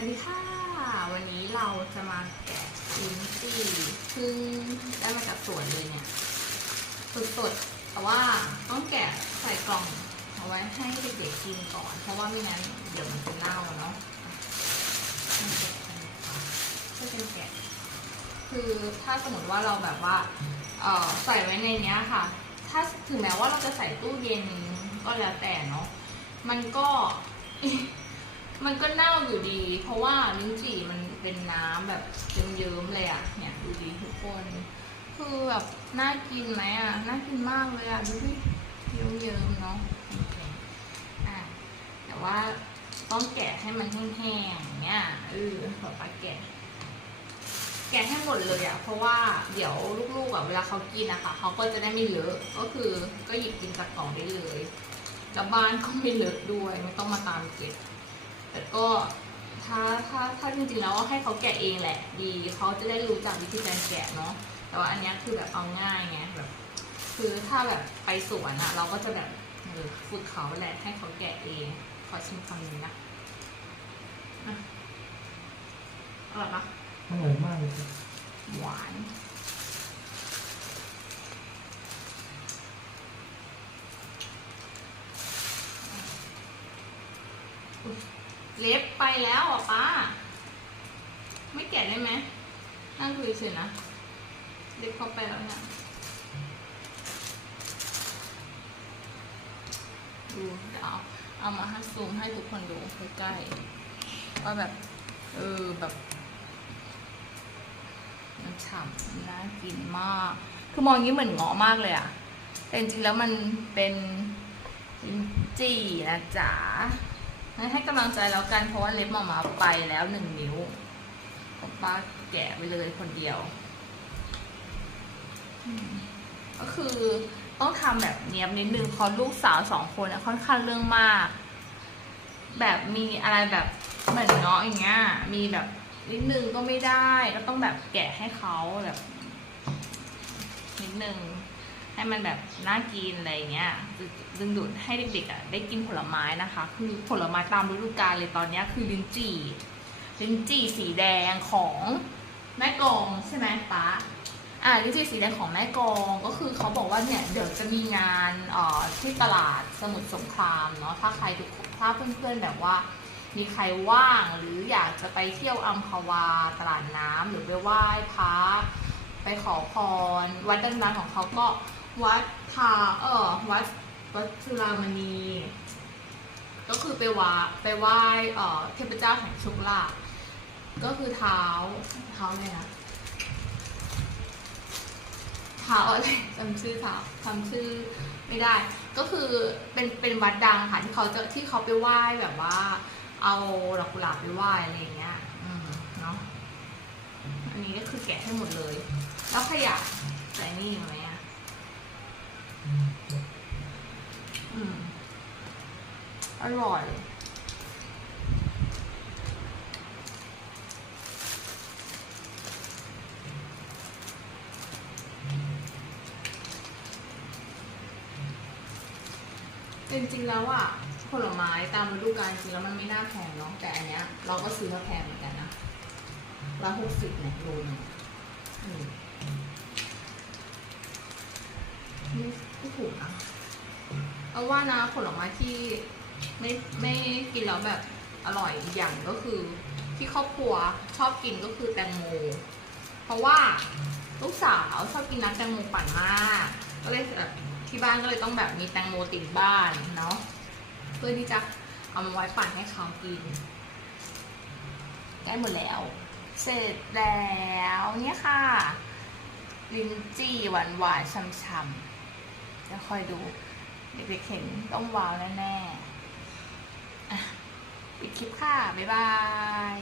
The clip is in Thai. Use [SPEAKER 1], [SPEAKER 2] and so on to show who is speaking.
[SPEAKER 1] วัสดีค่ะ วันนี้เราจะมาแกะลิ้นจี่เพิ่งได้มาจากสวนเลยเนี่ยสดๆแต่ว่าต้องแกะใส่กล่องเอาไว้ให้เด็กๆกินก่อน เพราะว่าไม่งั้นเดี๋ยวมันจะเน่าเนาะมาแกะกันดีกว่าช่วยกันแกะคือถ้าสมมติว่าเราแบบว่าเอ่อใส่ไว้ในเนี้ยค่ะ ถ้าถึงแม้ว่าเราจะใส่ตู้เย็นก็แล้วแต่เนาะมันก็ มันก็เน่าอยู่ดี เพราะว่าลิ้นจี่มันเป็นน้ำแบบเยิ้มๆเลยอะเนี่ยดูดีทุกคน คือแบบน่ากินไหมอะน่ากินมากเลยอะดูดิเยิ้มๆเนาะอะแต่ว่าต้องแกะให้มันแห้งๆอย่างเงี้ยเออขอปาแกะ แกะให้หมดเลยอะเพราะว่าเดี๋ยวลูกๆอะเวลาเขากินนะคะเขาก็จะได้ไม่เลอะก็คือก็หยิบกินจากกล่องได้เลยแล้วบ้านก็ไม่เลอะด้วยไม่ต้องมาตามเก็บ แต่ก็ถ้าถ้าถ้าจริงๆแล้วให้เขาแกะเองแหละ ดีเขาจะได้รู้จักวิธีการแกะเนาะแต่ว่าอันเนี้ยคือแบบเอาง่ายไงแบบคือถ้าแบบไปสวนอะเราก็จะแบบเออฝึกเขาแหละให้เขาแกะเองขอชิมคำนี้นะอะอร่อยปะ
[SPEAKER 2] อร่อยมากเลยครับ
[SPEAKER 1] หวานอุ๊ย เล็บไปแล้วอะป้า ไม่แกะได้ไหมนั่งดูเฉยนะ เล็บเข้าไปแล้วเนี่ยดูเดี๋ยวเอาเอามาให้ซูมให้ทุกคนดูใกล้ๆว่าแบบ เออแบบมันฉ่ำน่ากินมาก คือมองอย่างนี้เหมือนงาะมากเลยอะแต่จริงๆแล้วมันเป็นลิ้นจี่นะจ๊ะ ให้กำลังใจแล้วกันเพราะว่าเล็บหมามาไปแล้วหนึ่งนิ้วป้าแกะไปเลยคนเดียว ก็คือต้องทำแบบเนียบนิดนึงเพราะลูกสาวสองคนอะค่อนข้างเรื่องมาก แบบมีอะไรแบบเหมือนเงาะอย่างเงี้ยมีแบบนิดนึงก็ไม่ได้ ก็ต้องแบบแกะให้เขาแบบ นิดนึง ให้มันแบบน่ากินอะไรเงี้ยดึงดูดให้เด็กๆอะได้กินผลไม้นะคะ คือผลไม้ตามฤดูกาลเลยตอนนี้คือลิ้นจี่ลิ้นจี่สีแดงของแม่กองใช่ไหมป๊าอ่าลิ้นจี่สีแดงของแม่กองก็คือเขาบอกว่าเนี่ยเดี๋ยวจะมีงานเอ่อที่ตลาดสมุทรสงครามเนาะถ้าใครทุกถ้าเพื่อนๆแบบว่ามีใครว่างหรืออยากจะไปเที่ยวอัมพวาตลาดน้ำหรือไปไหว้พระไปขอพรวัดดังๆของเขาก็ วัดทาเออวัดวัดจุฬามณี ก็คือไปว่าไปไหว้เออเทพเจ้าแห่งโชคลาภก็คือเท้าเท้าเลยนะเท้าอะไรจำชื่อเท้าจำชื่อไม่ได้ ก็คือเป็นเป็นวัดดังค่ะที่เขาจะที่เขาไปไหว้แบบว่า เอาดอกกุหลาบไปไหว้อะไรอย่างเงี้ยอืมเนาะอันนี้ก็คือแกะให้หมดเลย แล้วขยะใส่นี่ไหม อ่อืมอร่อยจริงๆแล้วอะผลไม้ตามฤดูกาลจริงแล้วมันไม่น่าแพงเนาะแต่อันเนี้ย เราก็ซื้อมาแพงเหมือนกันนะละหกสิบเนี่ยโลนึง เอาว่านะผลไม้ที่ไม่ไม่กินแล้วแบบอร่อยอย่างก็คือที่ครอบครัวชอบกินก็คือแตงโม เพราะว่าลูกสาวชอบกินน้ำแตงโมปั่นมาก ก็เลยแบบที่บ้านก็เลยต้องแบบมีแตงโมติดบ้านเนาะเพื่อที่จะเอามาไว้ปั่นให้เขากินใกล้หมดแล้ว เสร็จแล้วเนี่ยค่ะ ลิ้นจี่หวานหวานๆช่ำๆเดี๋ยวคอยดู เด็กๆเห็นต้องว้าวแน่ๆอะปิดคลิปค่ะ บ๊ายบาย